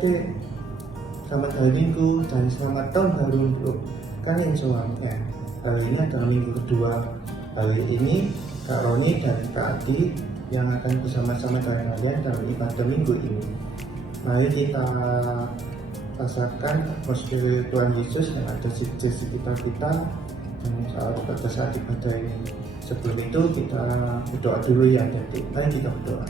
adik-adik, selamat hari Minggu dan selamat tahun baru untuk kalian semuanya. Hari ini adalah minggu kedua. Hari ini Kak Roni dan Kak Adi yang akan bersama-sama dengan kalian dalam ibadah minggu ini. Mari kita rasakan atmosfer Tuhan Yesus yang ada di sekitar kita pada saat ibadah ini. Sebelum itu kita berdoa dulu ya adik. Mari kita berdoa.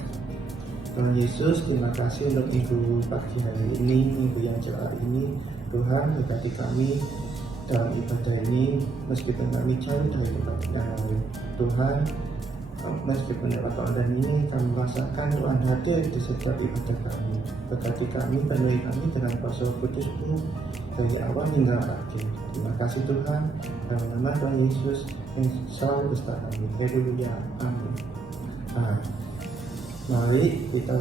Tuhan Yesus, terima kasih untuk minggu pagi hari ini, minggu yang cerah ini. Tuhan, berkati kami dalam ibadah ini, meskipun kami jauh dari tempat yang lain. Tuhan, meskipun lewat online ini, kami merasakan Tuhan hadir di setiap ibadah kami. Berkati kami, penuhi kami dengan kuasa Kudus-Mu dari awal hingga akhir. Terima kasih Tuhan, dalam nama Tuhan Yesus yang selalu beserta kami. Haleluya, amin. Mari kita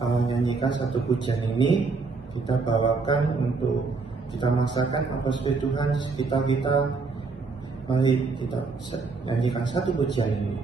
menyanyikan satu pujian ini, kita bawakan untuk kita merasakan atmosfer Tuhan di sekitar kita. Mari kita nyanyikan satu pujian ini.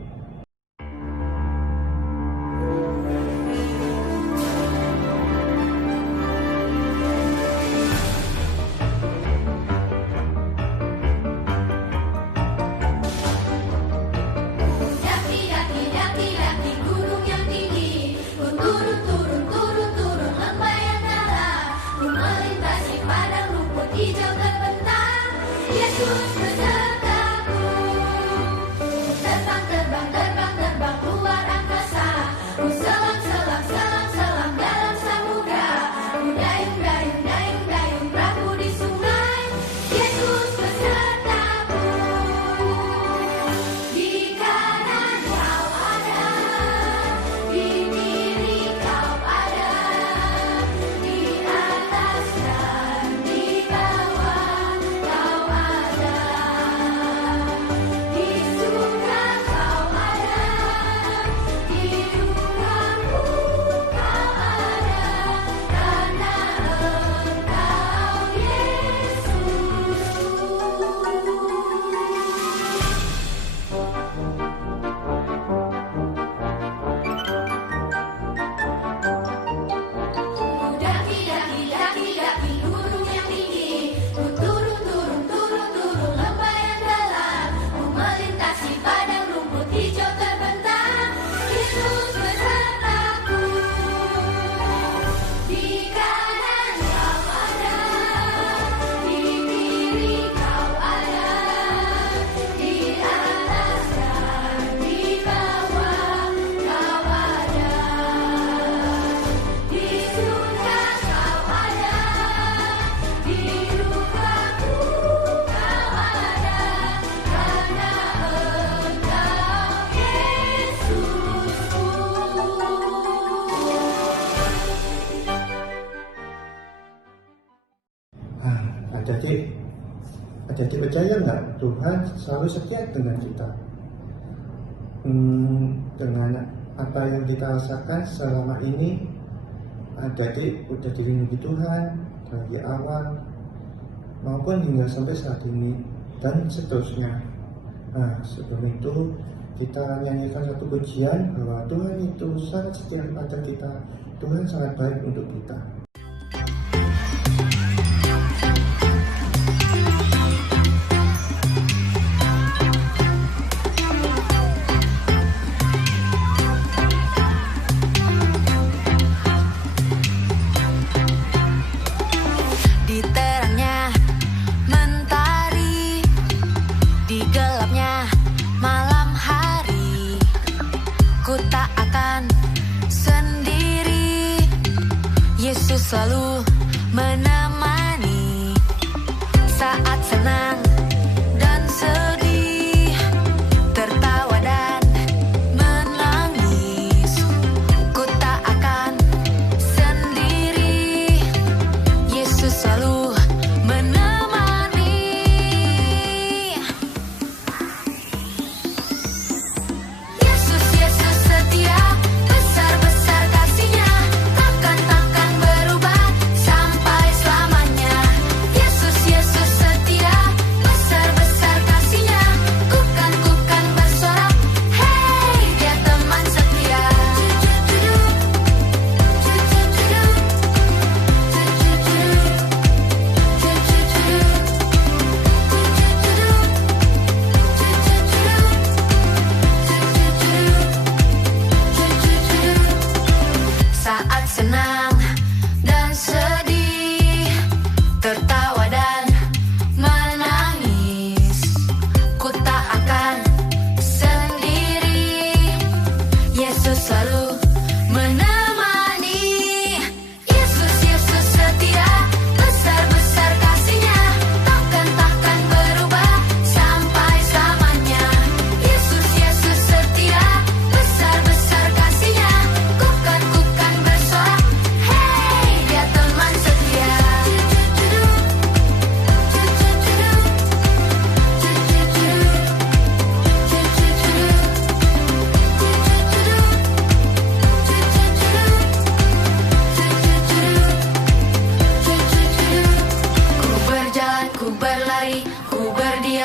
Adik percaya nggak Tuhan selalu setia dengan kita? Dengan apa yang kita rasakan selama ini, adik udah dilindungi Tuhan dari awal maupun hingga sampai saat ini dan seterusnya. Sebelum itu kita nyanyikan satu pujian bahwa Tuhan itu sangat setia pada kita. Tuhan sangat baik untuk kita. Selalu menemani saat senang dan sedih, tertawa dan menangis. Ku tak akan sendiri, Yesus selalu menemani. Yesus, Yesus setia, besar-besar kasih-Nya, takkan berubah sampai selamanya.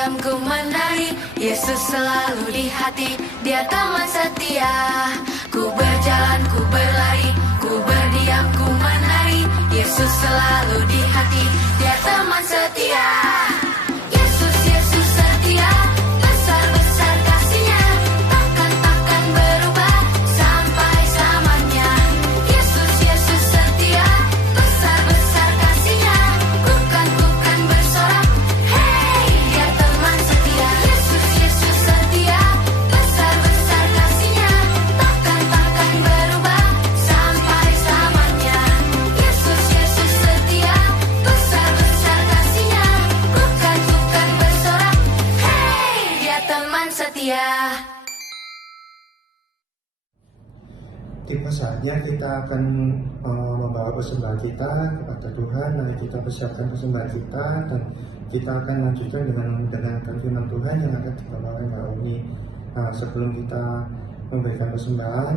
diam ku menari, Yesus selalu di hati, Dia teman setia. Ku berjalan, ku berlari, ku berdiam, ku menari, Yesus selalu di hati, Dia teman setia. Yesus, Yesus setia, besar-besar kasih-Nya, takkan berubah sampai selamanya. Yesus, Yesus setia, besar-besar kasih-Nya, bukan bersorak, hey, Dia teman setia. Yesus, Yesus setia, besar-besar kasih-Nya, takkan berubah sampai selamanya. Yesus, Yesus setia, besar-besar kasih-Nya, bukan bersorak, hey, Dia teman setia. Tiba saatnya kita akan membawa persembahan kita kepada Tuhan. Mari kita persiapkan persembahan kita dan kita akan lanjutkan dengan mendengarkan firman Tuhan yang akan dibawa oleh Mbak Uni. Nah, sebelum kita memberikan persembahan,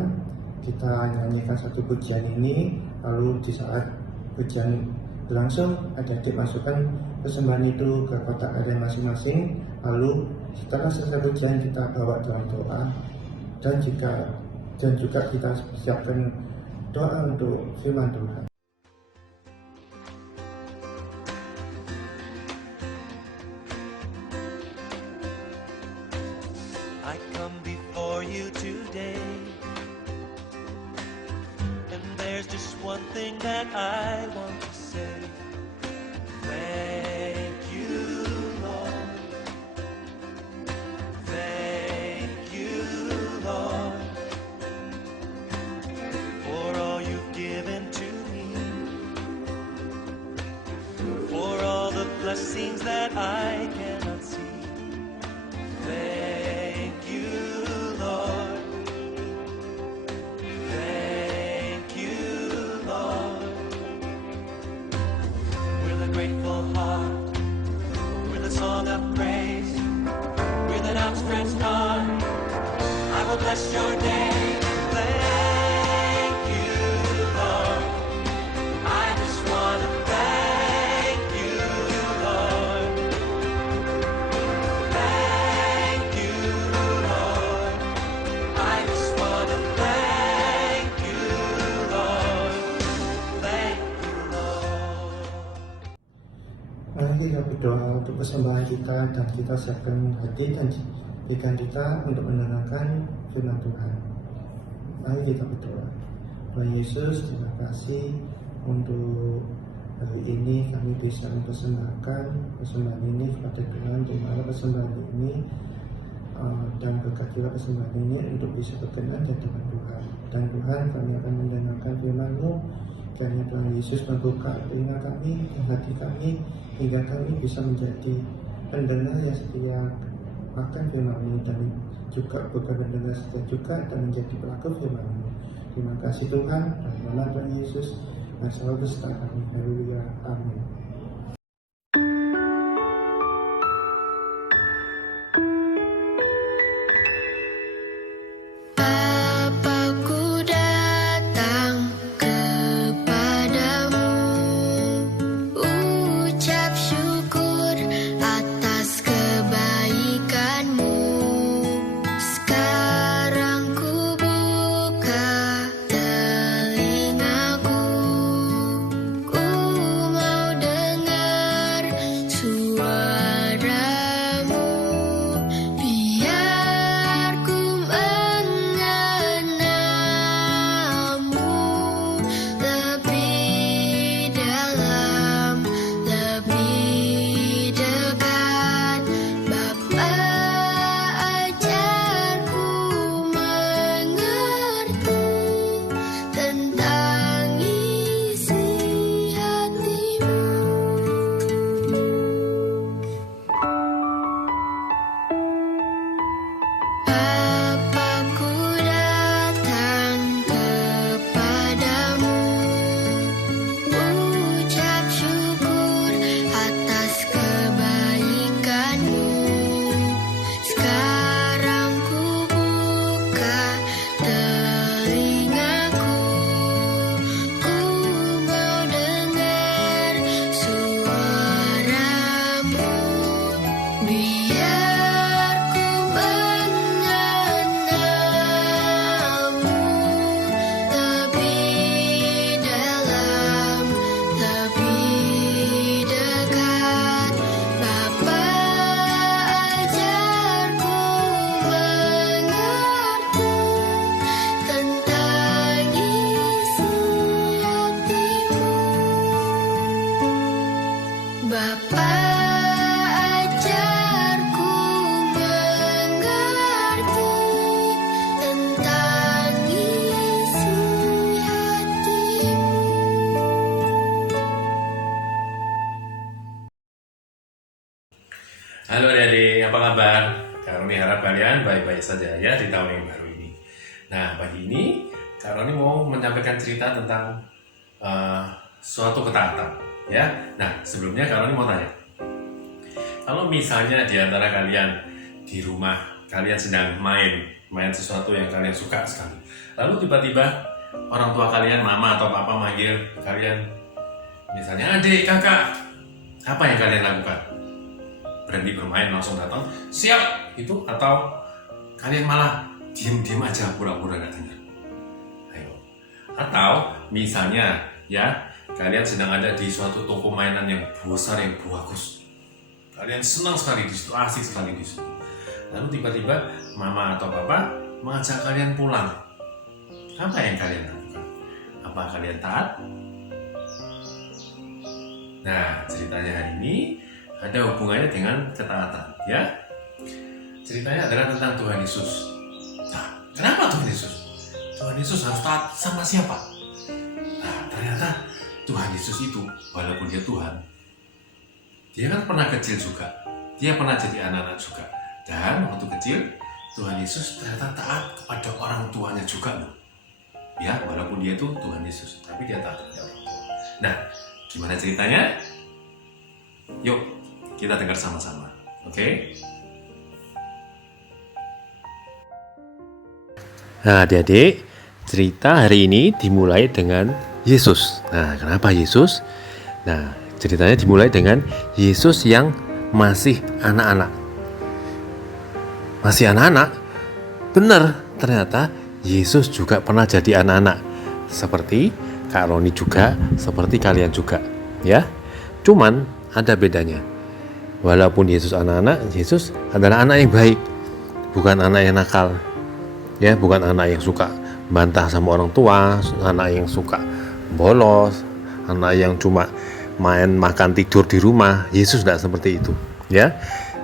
kita nyanyikan satu pujian ini. Lalu di saat pujian berlangsung, adik-adik masukkan persembahan itu ke kotak ada masing-masing. Lalu setelah selesai pujian kita bawa dalam doa dan juga kita siapkan doa untuk firman Tuhan. I come before you today, and there's just one thing that I want to say. Thank you, Lord. Thank you, Lord, for all you've given to me, for all the blessings that I cannot see. Thank you, Lord. Thank you, Lord. With a grateful heart, with a song of praise, with an outstretched arm, I will bless your name. Thank you, Lord. I just want to thank you, Lord. Thank you, Lord. I just want to thank you, Lord. Thank you, Lord. Mari kita berdoa untuk persembahan kita dan kita siapkan hati dan pikiran kita untuk mendengarkan firman Tuhan. Mari kita berdoa. Tuhan Yesus, terima kasih untuk hari ini kami bisa mempersembahkan persembahan ini kepada Tuhan. Terima persembahan ini dan berkatilah persembahan ini untuk bisa berkenan di hadapan Tuhan. Dan Tuhan, kami akan mendengarkan firman-Mu. Kiranya Tuhan Yesus membuka telinga kami dan hati kami hingga kami bisa menjadi pendengar yang setia akan firman-Mu dan juga bukan pendengar setia juga dan menjadi pelaku firman-Mu. Terima kasih Tuhan, dalam nama Tuhan Yesus yang selalu beserta kami. Haleluya. Amin. Bapakku datang kepadamu, ucap syukur atas kebaikan-Mu. Sekarang ku buka telingaku, ku Bapa, ajarku mengerti tentang isi hatimu. Halo adik-adik, apa kabar? Kak Roni harap kalian baik-baik saja ya di tahun yang baru ini. Nah, pagi ini Kak Roni mau menyampaikan cerita tentang suatu ketaatan ya. Nah, sebelumnya Kak Roni mau tanya, kalau misalnya di antara kalian di rumah kalian sedang main sesuatu yang kalian suka sekali, lalu tiba-tiba orang tua kalian, mama atau papa manggil kalian, misalnya adik, kakak, apa yang kalian lakukan? Berhenti bermain langsung datang siap itu, atau kalian malah diem aja pura-pura nggak dengar? Ayo. Atau misalnya ya, kalian sedang ada di suatu toko mainan yang besar, yang bagus, kalian senang sekali di situ, asik sekali di situ, lalu tiba-tiba mama atau papa mengajak kalian pulang, apa yang kalian lakukan? Apa kalian taat? Nah, ceritanya hari ini ada hubungannya dengan ketaatan ya. Ceritanya adalah tentang Tuhan Yesus. Nah, kenapa Tuhan Yesus? Tuhan Yesus harus taat sama siapa? Nah, ternyata Tuhan Yesus itu, walaupun dia Tuhan, dia kan pernah kecil juga, dia pernah jadi anak-anak juga, dan waktu kecil Tuhan Yesus ternyata taat kepada orang tuanya juga loh. Ya, walaupun dia itu Tuhan Yesus, tapi dia taat kepada orang tua. Nah, gimana ceritanya? Yuk, kita dengar sama-sama, oke? Nah, adik-adik, cerita hari ini dimulai dengan Yesus. Nah, kenapa Yesus? Nah, ceritanya dimulai dengan Yesus yang masih anak-anak. Masih anak-anak? Benar, ternyata Yesus juga pernah jadi anak-anak. Seperti Kak Roni juga, seperti kalian juga, ya. Cuman ada bedanya. Walaupun Yesus anak-anak, Yesus adalah anak yang baik, bukan anak yang nakal, ya, bukan anak yang suka bantah sama orang tua, anak yang suka bolos, anak yang cuma main, makan, tidur di rumah. Yesus tidak seperti itu, ya.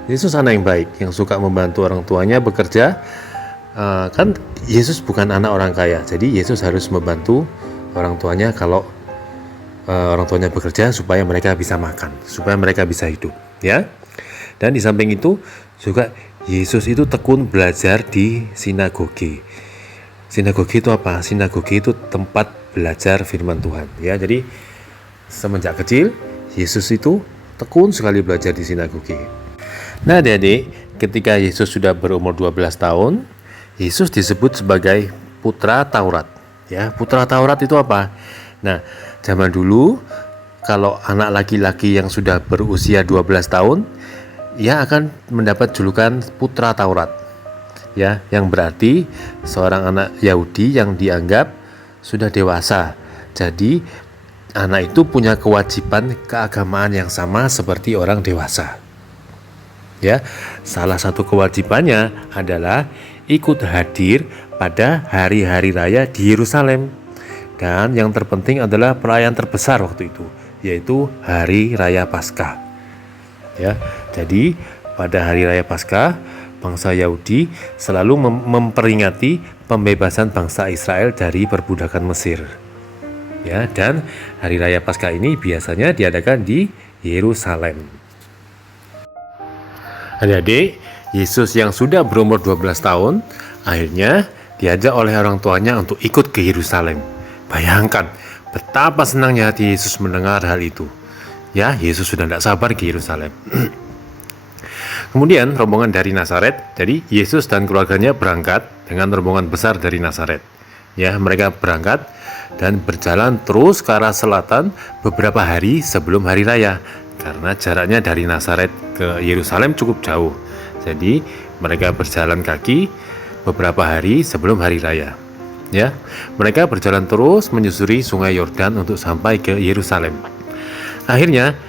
Yesus anak yang baik, yang suka membantu orang tuanya bekerja. Kan Yesus bukan anak orang kaya, jadi Yesus harus membantu orang tuanya kalau orang tuanya bekerja supaya mereka bisa makan, supaya mereka bisa hidup. Ya, dan di samping itu juga Yesus itu tekun belajar di sinagoge. Sinagoge itu apa? Sinagoge itu tempat belajar firman Tuhan. Ya, jadi semenjak kecil Yesus itu tekun sekali belajar di sinagoge. Nah, adik-adik, ketika Yesus sudah berumur 12 tahun, Yesus disebut sebagai putra Taurat. Ya, putra Taurat itu apa? Nah, zaman dulu kalau anak laki-laki yang sudah berusia 12 tahun, ia akan mendapat julukan putra Taurat. Ya, yang berarti seorang anak Yahudi yang dianggap sudah dewasa. Jadi, anak itu punya kewajiban keagamaan yang sama seperti orang dewasa. Ya, salah satu kewajibannya adalah ikut hadir pada hari-hari raya di Yerusalem. Dan yang terpenting adalah perayaan terbesar waktu itu, yaitu Hari Raya Paskah. Ya, jadi pada Hari Raya Paskah, bangsa Yahudi selalu memperingati pembebasan bangsa Israel dari perbudakan Mesir. Ya, dan Hari Raya Paskah ini biasanya diadakan di Yerusalem. Adik-adik, Yesus yang sudah berumur 12 tahun akhirnya diajak oleh orang tuanya untuk ikut ke Yerusalem. Bayangkan betapa senangnya hati Yesus mendengar hal itu. Ya, Yesus sudah tidak sabar ke Yerusalem. Kemudian rombongan dari Nazaret, jadi Yesus dan keluarganya berangkat dengan rombongan besar dari Nazaret. Ya, mereka berangkat dan berjalan terus ke arah selatan beberapa hari sebelum hari raya, karena jaraknya dari Nazaret ke Yerusalem cukup jauh. Jadi mereka berjalan kaki beberapa hari sebelum hari raya. Ya, mereka berjalan terus menyusuri Sungai Yordan untuk sampai ke Yerusalem. Akhirnya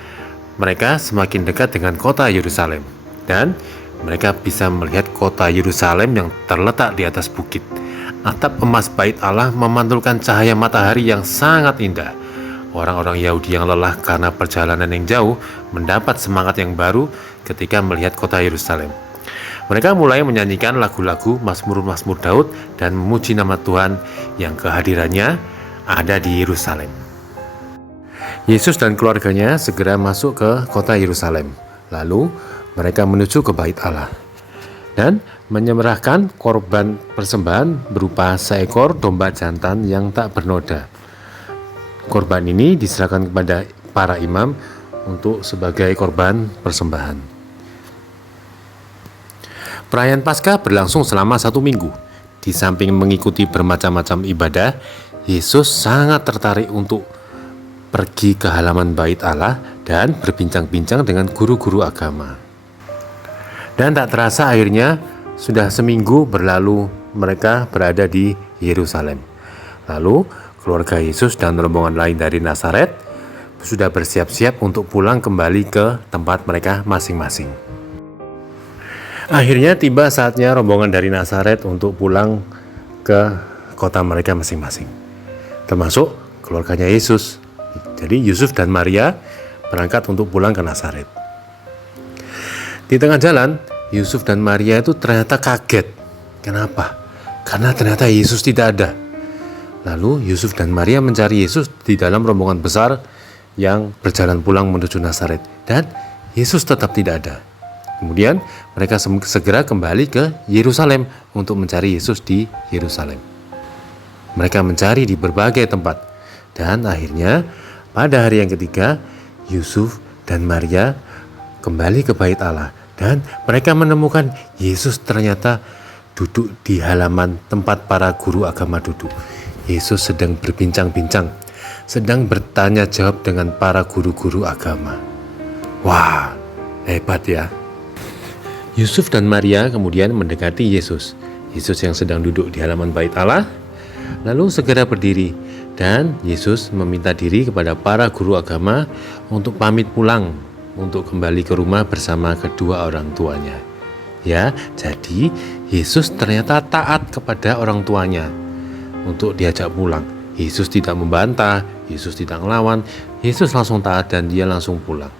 mereka semakin dekat dengan kota Yerusalem dan mereka bisa melihat kota Yerusalem yang terletak di atas bukit. Atap emas bait Allah memantulkan cahaya matahari yang sangat indah. orang-orang Yahudi yang lelah karena perjalanan yang jauh mendapat semangat yang baru ketika melihat kota Yerusalem. Mereka mulai menyanyikan lagu-lagu Mazmur-Mazmur Daud dan memuji nama Tuhan yang kehadirannya ada di Yerusalem. Yesus dan keluarganya segera masuk ke kota Yerusalem. Lalu mereka menuju ke Bait Allah dan menyerahkan korban persembahan berupa seekor domba jantan yang tak bernoda. Korban ini diserahkan kepada para imam untuk sebagai korban persembahan. Perayaan Paskah berlangsung selama 1 minggu. Di samping mengikuti bermacam-macam ibadah, Yesus sangat tertarik untuk pergi ke halaman Bait Allah dan berbincang-bincang dengan guru-guru agama. Dan tak terasa akhirnya sudah seminggu berlalu mereka berada di Yerusalem. Lalu keluarga Yesus dan rombongan lain dari Nazaret sudah bersiap-siap untuk pulang kembali ke tempat mereka masing-masing. Akhirnya tiba saatnya rombongan dari Nazaret untuk pulang ke kota mereka masing-masing, termasuk keluarganya Yesus. Jadi Yusuf dan Maria berangkat untuk pulang ke Nazaret. Di tengah jalan, Yusuf dan Maria itu ternyata kaget. Kenapa? Karena ternyata Yesus tidak ada. Lalu Yusuf dan Maria mencari Yesus di dalam rombongan besar yang berjalan pulang menuju Nazaret. Dan Yesus tetap tidak ada. Kemudian mereka segera kembali ke Yerusalem untuk mencari Yesus di Yerusalem. Mereka mencari di berbagai tempat. Dan akhirnya pada hari yang ketiga, Yusuf dan Maria kembali ke Bait Allah. Dan mereka menemukan Yesus ternyata duduk di halaman tempat para guru agama duduk. Yesus sedang berbincang-bincang, sedang bertanya jawab dengan para guru-guru agama. Wah, hebat ya. Yusuf dan Maria kemudian mendekati Yesus. Yesus yang sedang duduk di halaman Bait Allah, lalu segera berdiri. Dan Yesus meminta diri kepada para guru agama untuk pamit pulang, untuk kembali ke rumah bersama kedua orang tuanya. Ya, jadi Yesus ternyata taat kepada orang tuanya untuk diajak pulang. Yesus tidak membantah, Yesus tidak melawan, Yesus langsung taat dan dia langsung pulang.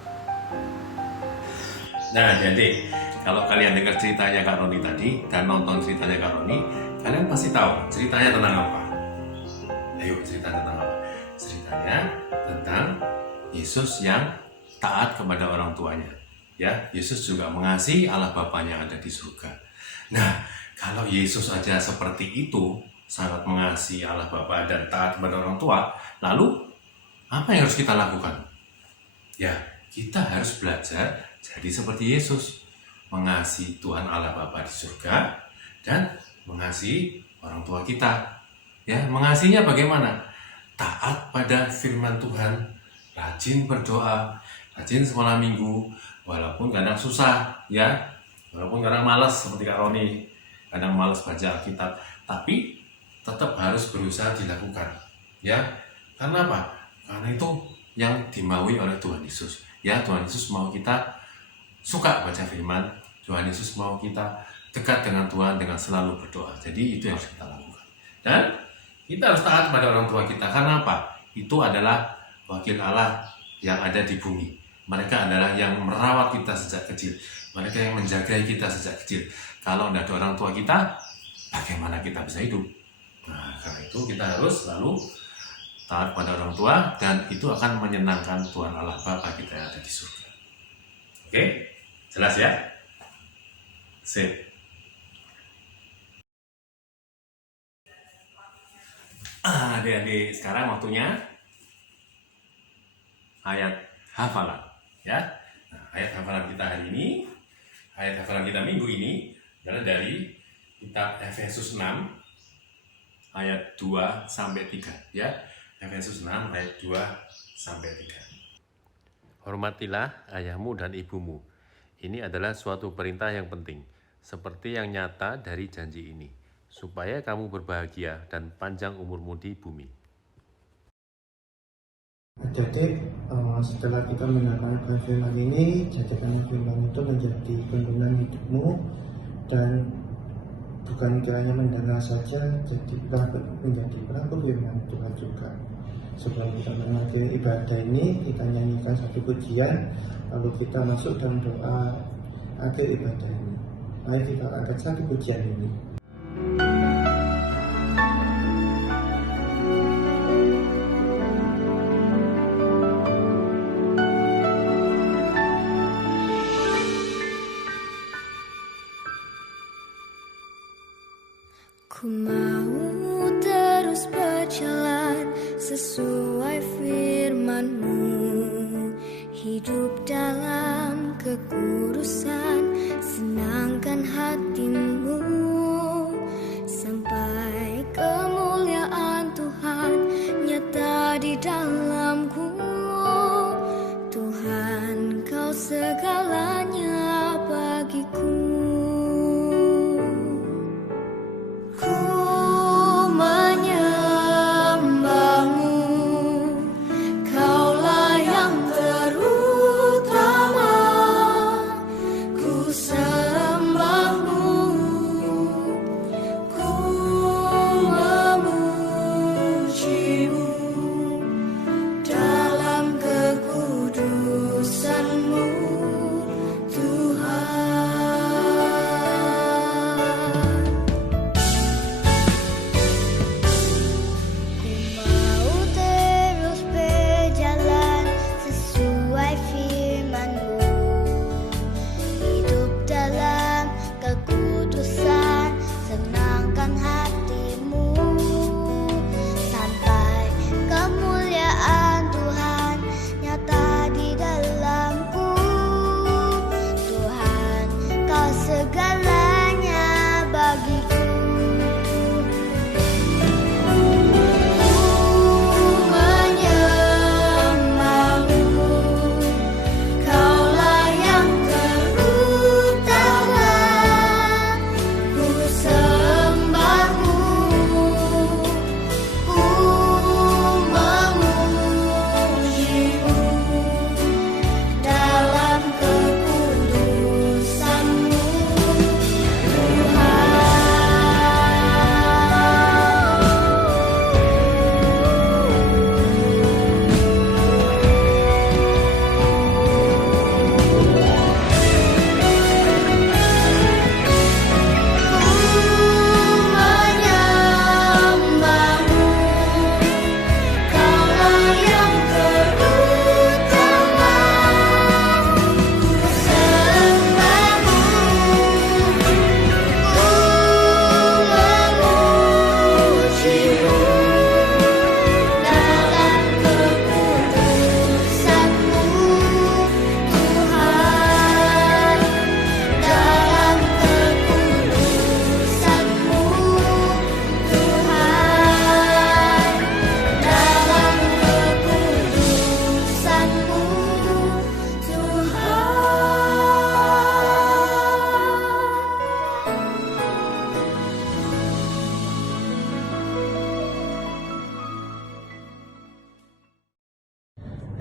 Nah, jadi kalau kalian dengar ceritanya Kak Roni tadi dan nonton ceritanya Kak Roni, kalian pasti tahu ceritanya tentang apa. Ayo, cerita tentang apa? Ceritanya tentang Yesus yang taat kepada orang tuanya. Ya, Yesus juga mengasihi Allah Bapanya yang ada di surga. Nah, kalau Yesus aja seperti itu, sangat mengasihi Allah Bapa dan taat kepada orang tua, lalu apa yang harus kita lakukan? Ya, kita harus belajar jadi seperti Yesus, mengasihi Tuhan Allah Bapa di surga dan mengasihi orang tua kita. Ya, mengasihinya bagaimana? Taat pada firman Tuhan, rajin berdoa, rajin sekolah minggu, walaupun kadang susah, ya, walaupun kadang malas seperti Kak Roni, kadang malas baca Alkitab, tapi tetap harus berusaha dilakukan, ya. Karena apa? Karena itu yang dimaui oleh Tuhan Yesus. Ya, Tuhan Yesus mau kita suka baca firman, Tuhan Yesus mau kita dekat dengan Tuhan dengan selalu berdoa. Jadi itu yang harus kita lakukan. Dan kita harus taat pada orang tua kita. Karena apa? Itu adalah wakil Allah yang ada di bumi. Mereka adalah yang merawat kita sejak kecil. Mereka yang menjaga kita sejak kecil. Kalau tidak ada orang tua kita, bagaimana kita bisa hidup? Nah, karena itu kita harus selalu taat pada orang tua, dan itu akan menyenangkan Tuhan Allah Bapa kita yang ada di surga. Oke? Jelas ya? Sip. Adik-adik, sekarang waktunya ayat hafalan, ya. Nah, ayat hafalan kita hari ini, ayat hafalan kita minggu ini adalah dari kitab Efesus 6 ayat 2 sampai 3, ya. Efesus 6 ayat 2 sampai 3. Hormatilah ayahmu dan ibumu. Ini adalah suatu perintah yang penting, seperti yang nyata dari janji ini, supaya kamu berbahagia dan panjang umurmu di bumi. Jadi setelah kita mendengarkan firman ini, jadikan firman itu menjadi tuntunan hidupmu, dan bukan kiranya mendengar saja, jadilah menjadi pelaku firman Tuhan juga. Sebelum kita mengakhiri ibadah ini, kita nyanyikan satu pujian, lalu kita masuk dalam doa akhir ibadah ini. Mari kita angkat satu pujian ini. Ku mau terus berjalan sesuai firman-Mu, hidup dalam kekudusan, senangkan hati-Mu, sampai kemuliaan Tuhan nyata di dalamku. Tuhan, Kau segalanya bagiku.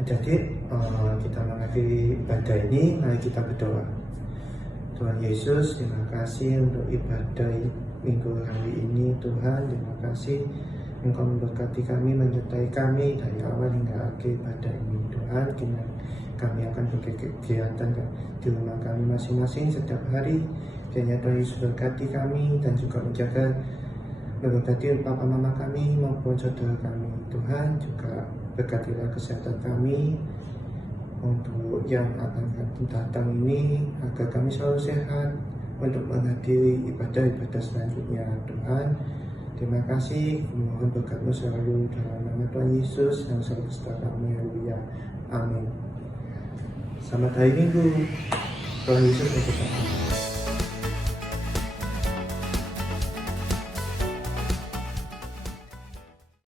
Jadi kita mengakhiri ibadah ini, mari kita berdoa. Tuhan Yesus, terima kasih untuk ibadah minggu hari ini. Tuhan, terima kasih Engkau memberkati kami, menyertai kami dari awal hingga akhir ibadah ini. Tuhan, kami akan berkegiatan di rumah kami masing-masing setiap hari. Kiranya Tuhan Yesus berkati kami dan juga memberkati papa mama kami maupun saudara kami. Tuhan, juga berkatilah kesehatan kami untuk yang akan datang ini, agar kami selalu sehat untuk menghadiri ibadah-ibadah selanjutnya. Tuhan, terima kasih, mohon berkat-Mu selalu dalam nama Tuhan Yesus yang selalu beserta kami. Haleluya, amin. Selamat hari Minggu, Tuhan Yesus memberkati.